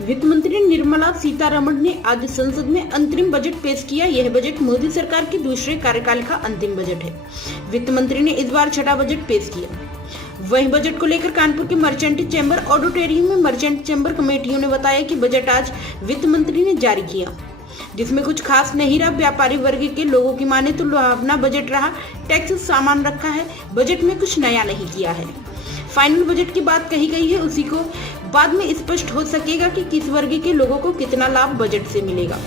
वित्त मंत्री निर्मला सीतारमण ने आज संसद में अंतरिम बजट पेश किया। यह बजट मोदी सरकार के दूसरे कार्यकाल का अंतिम बजट है। वित्त मंत्री ने इस बार छठा बजट पेश किया। वहीं बजट को लेकर कानपुर के मर्चेंट चैम्बर ऑडिटोरियम में मर्चेंट चैम्बर कमेटियों ने बताया कि बजट आज वित्त मंत्री ने जारी किया, जिसमें कुछ खास नहीं रहा। व्यापारी वर्ग के लोगों की माने तो लुभावना बजट रहा। टैक्स सामान रखा है, बजट में कुछ नया नहीं किया है। फाइनल बजट की बात कही गई है, उसी को बाद में स्पष्ट हो सकेगा कि किस वर्ग के लोगों को कितना लाभ बजट से मिलेगा।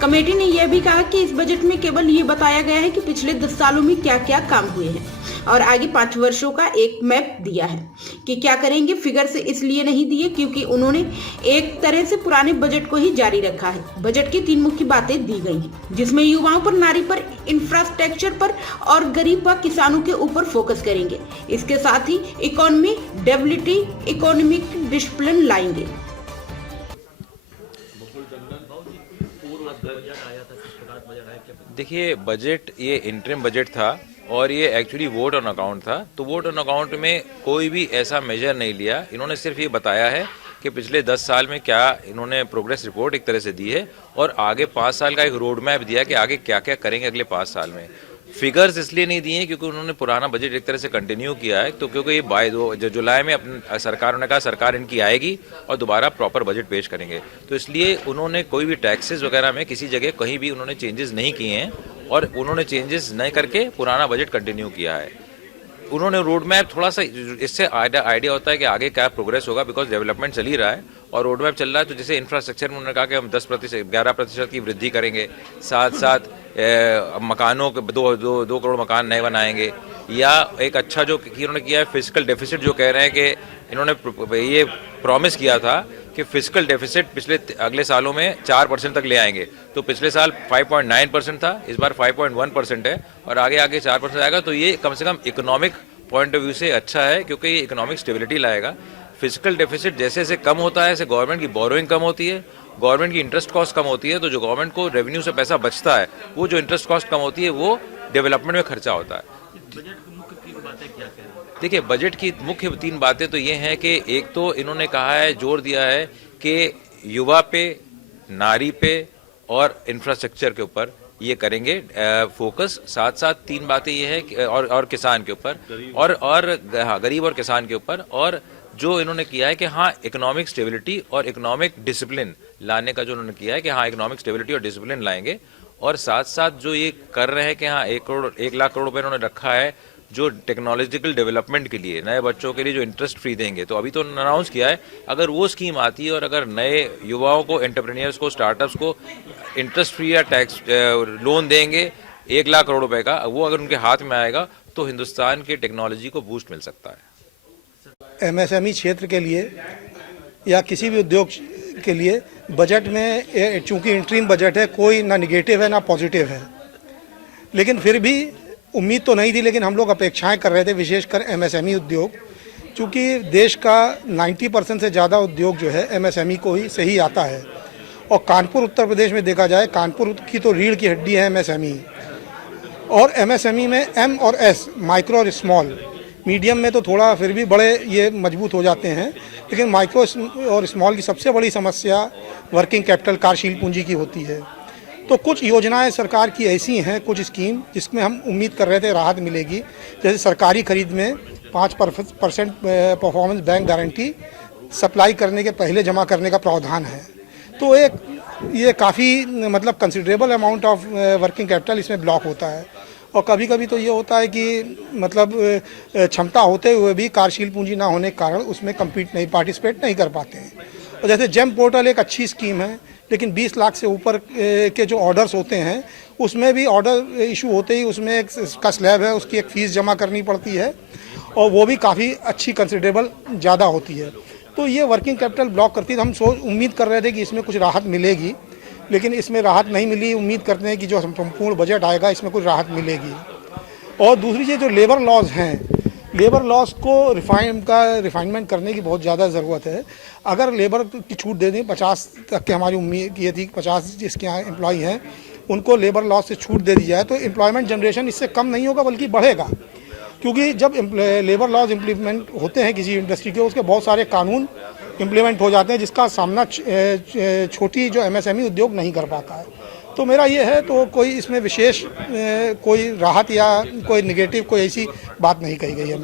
कमेटी ने यह भी कहा कि इस बजट में केवल ये बताया गया है कि पिछले 10 सालों में क्या क्या काम हुए हैं और आगे 5 वर्षों का एक मैप दिया है कि क्या करेंगे। फिगर से इसलिए नहीं दिए क्योंकि उन्होंने एक तरह से पुराने बजट को ही जारी रखा है। बजट की 3 मुख्य बातें दी गई हैं, जिसमें युवाओं पर, नारी पर, इंफ्रास्ट्रक्चर पर और गरीब व किसानों के ऊपर फोकस करेंगे। इसके साथ ही इकोनॉमी डेबिलिटी, इकोनॉमिक डिसिप्लिन लाएंगे। देखिए, बजट ये इंटरिम बजट था और ये एक्चुअली वोट ऑन अकाउंट था। तो वोट ऑन अकाउंट में कोई भी ऐसा मेजर नहीं लिया। इन्होंने सिर्फ ये बताया है कि पिछले 10 साल में क्या इन्होंने प्रोग्रेस रिपोर्ट एक तरह से दी है और आगे 5 साल का एक रोड मैप दिया कि आगे क्या क्या करेंगे अगले 5 साल में। फिगर्स इसलिए नहीं दिए क्योंकि उन्होंने पुराना बजट एक तरह से कंटिन्यू किया है। तो क्योंकि ये जुलाई में अपनी सरकार ने कहा सरकार इनकी आएगी और दोबारा प्रॉपर बजट पेश करेंगे, तो इसलिए उन्होंने कोई भी टैक्सेस वगैरह में किसी जगह कहीं भी उन्होंने चेंजेस नहीं किए हैं और उन्होंने चेंजेस नहीं करके पुराना बजट कंटिन्यू किया है। उन्होंने रोड मैप थोड़ा सा, इससे आइडिया होता है कि आगे क्या प्रोग्रेस होगा, बिकॉज डेवलपमेंट चल ही रहा है और रोड मैप चल रहा है। तो जैसे इंफ्रास्ट्रक्चर में उन्होंने कहा कि हम 11% की वृद्धि करेंगे, साथ साथ मकानों के 2 करोड़ मकान नए बनाएंगे। या एक अच्छा जो उन्होंने किया है फिजिकल डेफिसिट, जो कह रहे हैं कि इन्होंने ये प्रॉमिस किया था कि फिजिकल डेफिसिट पिछले अगले सालों में 4% तक ले आएंगे। तो पिछले साल 5.9% था, इस बार 5.1% है और आगे आगे 4% आएगा। तो ये कम से कम इकोनॉमिक पॉइंट ऑफ व्यू से अच्छा है क्योंकि ये इकोनॉमिक स्टेबिलिटी लाएगा। फिजिकल डेफिसिट जैसे जैसे कम होता है, ऐसे गवर्नमेंट की बोरोइंग कम होती है, गवर्नमेंट की इंटरेस्ट कॉस्ट कम होती है। तो जो गवर्नमेंट को रेवेन्यू से पैसा बचता है, वो जो इंटरेस्ट कॉस्ट कम होती है वो डेवलपमेंट में खर्चा होता है। देखिए, बजट की मुख्य 3 बातें तो ये हैं कि एक तो इन्होंने कहा है, जोर दिया है कि युवा पे, नारी पे और इंफ्रास्ट्रक्चर के ऊपर ये करेंगे फोकस। साथ साथ 3 बातें ये है कि और किसान के ऊपर और गरीब और किसान के ऊपर। और जो इन्होंने किया है कि हाँ, इकोनॉमिक स्टेबिलिटी और इकोनॉमिक डिसिप्लिन लाने का जो उन्होंने किया है कि हाँ, इकोनॉमिक स्टेबिलिटी और डिसिप्लिन लाएंगे। और साथ साथ जो ये कर रहे हैं कि हाँ, 1 लाख करोड़ रुपए इन्होंने रखा है जो टेक्नोलॉजिकल डेवलपमेंट के लिए, नए बच्चों के लिए जो इंटरेस्ट फ्री देंगे। तो अभी तो अनाउंस किया है, अगर वो स्कीम आती है और अगर नए युवाओं को, एंटरप्रेन्योर्स को, स्टार्टअप्स को इंटरेस्ट फ्री या टैक्स लोन देंगे 1 लाख करोड़ रुपए का, वो अगर उनके हाथ में आएगा तो हिंदुस्तान की टेक्नोलॉजी को बूस्ट मिल सकता है। एमएसएमई क्षेत्र के लिए या किसी भी उद्योग के लिए बजट में, चूंकि इंटरिम बजट है, कोई ना निगेटिव है ना पॉजिटिव है, लेकिन फिर भी उम्मीद तो नहीं थी, लेकिन हम लोग अपेक्षाएं कर रहे थे, विशेषकर एमएसएमई उद्योग। चूंकि देश का 90% से ज़्यादा उद्योग जो है एमएसएमई को ही से ही आता है और कानपुर उत्तर प्रदेश में देखा जाए, कानपुर की तो रीढ़ की हड्डी है एमएसएमई। और एमएसएमई में एम और एस, माइक्रो और स्मॉल, मीडियम में तो थोड़ा फिर भी बड़े ये मजबूत हो जाते हैं, लेकिन माइक्रो और स्मॉल की सबसे बड़ी समस्या वर्किंग कैपिटल, कार्यशील पूंजी की होती है। तो कुछ योजनाएं सरकार की ऐसी हैं, कुछ स्कीम जिसमें हम उम्मीद कर रहे थे राहत मिलेगी। जैसे सरकारी खरीद में 5% परफॉर्मेंस बैंक गारंटी सप्लाई करने के पहले जमा करने का प्रावधान है। तो ये काफ़ी मतलब considerable amount of working capital इसमें ब्लॉक होता है। और कभी कभी तो ये होता है कि मतलब क्षमता होते हुए भी कार्यशील पूंजी ना होने के कारण उसमें पार्टिसिपेट नहीं कर पाते हैं। और जैसे जेम पोर्टल एक अच्छी स्कीम है, लेकिन 20 लाख से ऊपर के जो ऑर्डर्स होते हैं उसमें भी ऑर्डर इशू होते ही उसमें एक का स्लैब है, उसकी एक फ़ीस जमा करनी पड़ती है और वो भी काफ़ी अच्छी कंसिडरेबल ज़्यादा होती है। तो ये वर्किंग कैपिटल ब्लॉक करती है। तो हम उम्मीद कर रहे थे कि इसमें कुछ राहत मिलेगी, लेकिन इसमें राहत नहीं मिली। उम्मीद करते हैं कि जो संपूर्ण बजट आएगा इसमें कुछ राहत मिलेगी। और दूसरी चीज़, जो लेबर लॉज हैं, लेबर लॉज को रिफाइनमेंट करने की बहुत ज़्यादा ज़रूरत है। अगर लेबर की छूट दे दें, 50 तक की हमारी उम्मीद ये थी, 50 जिसके यहाँ एम्प्लॉय हैं उनको लेबर लॉज से छूट दे दी जाए तो एम्प्लॉयमेंट जनरेशन इससे कम नहीं होगा बल्कि बढ़ेगा। क्योंकि जब लेबर लॉज इम्प्लीमेंट होते हैं किसी इंडस्ट्री के, उसके बहुत सारे कानून इम्प्लीमेंट हो जाते हैं, जिसका सामना छोटी जो एमएसएमई उद्योग नहीं कर पाता है। तो मेरा ये है, तो कोई इसमें विशेष कोई राहत या कोई निगेटिव कोई ऐसी बात नहीं कही गई है।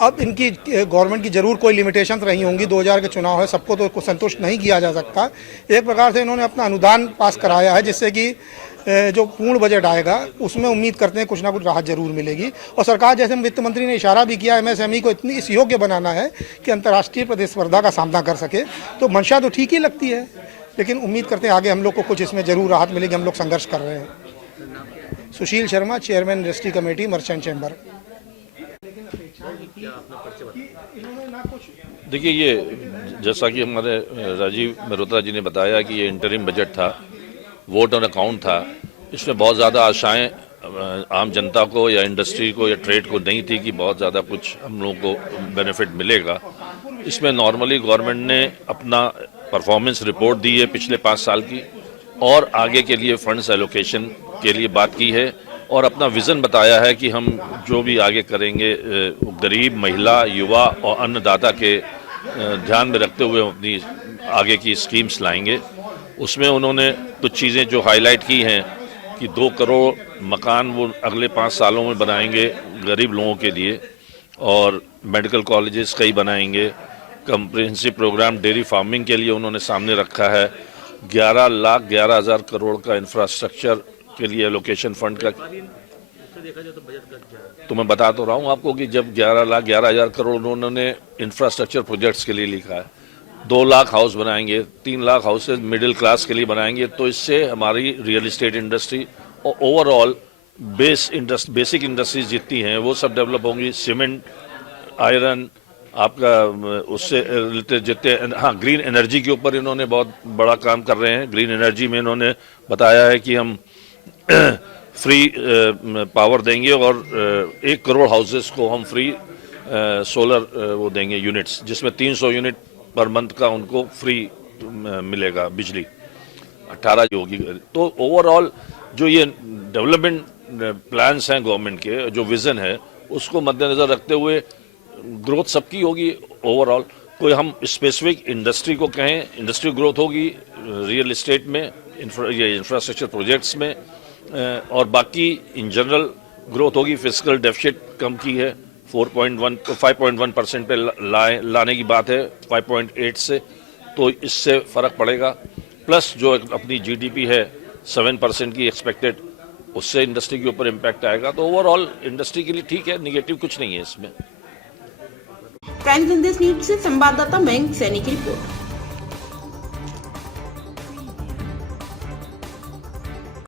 अब इनकी गवर्नमेंट की जरूर कोई लिमिटेशंस रही होंगी, 2000 के चुनाव है, सबको तो संतुष्ट नहीं किया जा सकता। एक प्रकार से इन्होंने अपना अनुदान पास कराया है, जिससे कि जो पूर्ण बजट आएगा उसमें उम्मीद करते हैं कुछ ना कुछ राहत जरूर मिलेगी। और सरकार, जैसे वित्त मंत्री ने इशारा भी किया, एमएसएमई को इतनी इस योग्य बनाना है कि अंतर्राष्ट्रीय प्रतिस्पर्धा का सामना कर सके, तो मंशा तो ठीक ही लगती है, लेकिन उम्मीद करते हैं आगे हम लोग को कुछ इसमें जरूर राहत मिलेगी। हम लोग संघर्ष कर रहे हैं। Sushil Sharma, chairman industry committee, merchant chamber. देखिए, ये जैसा कि हमारे राजीव मेहरोत्रा जी ने बताया कि ये इंटरिम बजट था, वोट ऑन अकाउंट था। इसमें बहुत ज़्यादा आशाएं आम जनता को या इंडस्ट्री को या ट्रेड को नहीं थी कि बहुत ज़्यादा कुछ हम लोगों को बेनिफिट मिलेगा। इसमें नॉर्मली गवर्नमेंट ने अपना परफॉर्मेंस रिपोर्ट दी है पिछले 5 साल की, और आगे के लिए फंड्स एलोकेशन के लिए बात की है, और अपना विज़न बताया है कि हम जो भी आगे करेंगे गरीब, महिला, युवा और अन्नदाता के ध्यान में रखते हुए अपनी आगे की स्कीम्स लाएंगे। उसमें उन्होंने कुछ चीज़ें जो हाईलाइट की हैं कि 2 करोड़ मकान वो अगले 5 सालों में बनाएंगे गरीब लोगों के लिए, और मेडिकल कॉलेजेस कई बनाएंगे। कम्प्रिहेंसिव प्रोग्राम डेयरी फार्मिंग के लिए उन्होंने सामने रखा है। 11,11,000 करोड़ का इंफ्रास्ट्रक्चर के लिए एलोकेशन फंड का। तो मैं बता तो रहा हूँ आपको कि जब 11,11,000 करोड़ उन्होंने इंफ्रास्ट्रक्चर प्रोजेक्ट्स के लिए लिखा है, 2 लाख हाउस बनाएंगे, 3 लाख हाउसेज मिडिल क्लास के लिए बनाएंगे, तो इससे हमारी रियल इस्टेट इंडस्ट्री और ओवरऑल बेसिक इंडस्ट्रीज जितनी हैं वो सब डेवलप होंगी। सीमेंट, आयरन, आपका उससे रिलेटेड जितने, हाँ, ग्रीन एनर्जी के ऊपर इन्होंने बहुत बड़ा काम कर रहे हैं। ग्रीन एनर्जी में इन्होंने बताया है कि हम फ्री पावर देंगे, और 1 करोड़ हाउसेस को हम फ्री सोलर वो देंगे यूनिट्स, जिसमें 300 यूनिट पर मंथ का उनको फ्री मिलेगा बिजली, 18 होगी। तो ओवरऑल जो ये डेवलपमेंट प्लान्स हैं गवर्नमेंट के, जो विज़न है, उसको मद्देनज़र रखते हुए ग्रोथ सबकी होगी ओवरऑल। कोई हम स्पेसिफिक इंडस्ट्री को कहें, इंडस्ट्री ग्रोथ होगी रियल इस्टेट में, ये इंफ्रास्ट्रक्चर प्रोजेक्ट्स में, और बाकी इन जनरल ग्रोथ होगी। फिस्कल डेफिसिट कम की है, 5.1% पे लाने की बात है 5.8 से, तो इससे फ़र्क पड़ेगा। प्लस जो अपनी जीडीपी है 7% की एक्सपेक्टेड, उससे इंडस्ट्री के ऊपर इम्पैक्ट आएगा। तो ओवरऑल इंडस्ट्री के लिए ठीक है, निगेटिव कुछ नहीं है इसमें। प्राइम संदेश न्यूज से संवाददाता मयंक सैनी की रिपोर्ट।